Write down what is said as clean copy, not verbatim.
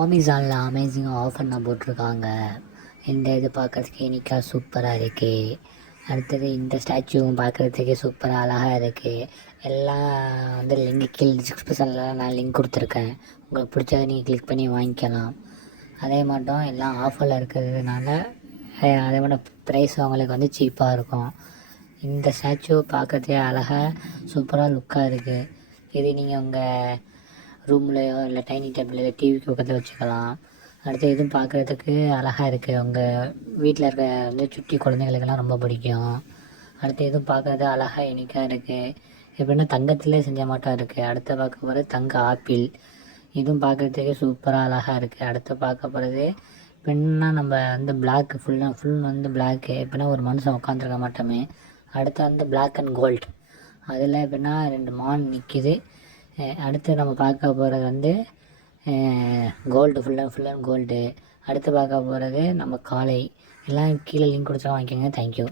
அமேசானில் அமேசிங்காக ஆஃபர்லாம் போட்டிருக்காங்க. இந்த இது பார்க்கறதுக்கு யூனிக்காக சூப்பராக இருக்குது. அடுத்தது இந்த ஸ்டாச்சுவும் பார்க்குறதுக்கே சூப்பராக அழகாக இருக்குது. எல்லாம் வந்து லிங்க் கீழே டிஸ்கிரிப்ஷனில் நான் லிங்க் கொடுத்துருக்கேன். உங்களுக்கு பிடிச்சதை நீங்கள் கிளிக் பண்ணி வாங்கிக்கலாம். அதே மட்டும் எல்லாம் ஆஃபரில் இருக்கிறதுனால அதே மட்டும் ப்ரைஸ் அவங்களுக்கு வந்து சீப்பாக இருக்கும். இந்த ஸ்டாச்சு பார்க்குறதுக்கே அழகாக சூப்பராக லுக்காக இருக்குது. இது நீங்கள் உங்கள் ரூம்லையோ இல்லை டைனிங் டேபிள்லையோ டிவிக்கு பக்கத்தில் வச்சுக்கலாம். அடுத்து இதுவும் பார்க்குறதுக்கு அழகாக இருக்குது. உங்கள் வீட்டில் இருக்க வந்து சுட்டி குழந்தைங்களுக்கெல்லாம் ரொம்ப பிடிக்கும். அடுத்து இதுவும் பார்க்குறது அழகாக யூனிக்காக இருக்குது. எப்படின்னா தங்கத்திலே செஞ்ச மாட்டம் இருக்குது. அடுத்து பார்க்க போகிறது தங்க ஆப்பிள். இதுவும் பார்க்குறதுக்கு சூப்பராக அழகாக இருக்குது. அடுத்து பார்க்க போகிறது எப்படின்னா நம்ம வந்து பிளாக் ஃபுல் வந்து பிளாக்கு. எப்படின்னா ஒரு மனுஷன் உட்காந்துருக்க மாட்டோமே. அடுத்து வந்து பிளாக் அண்ட் கோல்டு. அதில் எப்படின்னா 2 மான் நிற்கிது. அடுத்து நம்ம பார்க்க போகிறது வந்து கோல்டு ஃபுல் அண்ட் கோல்டு. அடுத்து பார்க்க போகிறது நம்ம காளை. எல்லாம் கீழே லிங்க் கொடுத்தா வாங்கிக்கோங்க. தேங்க்யூ.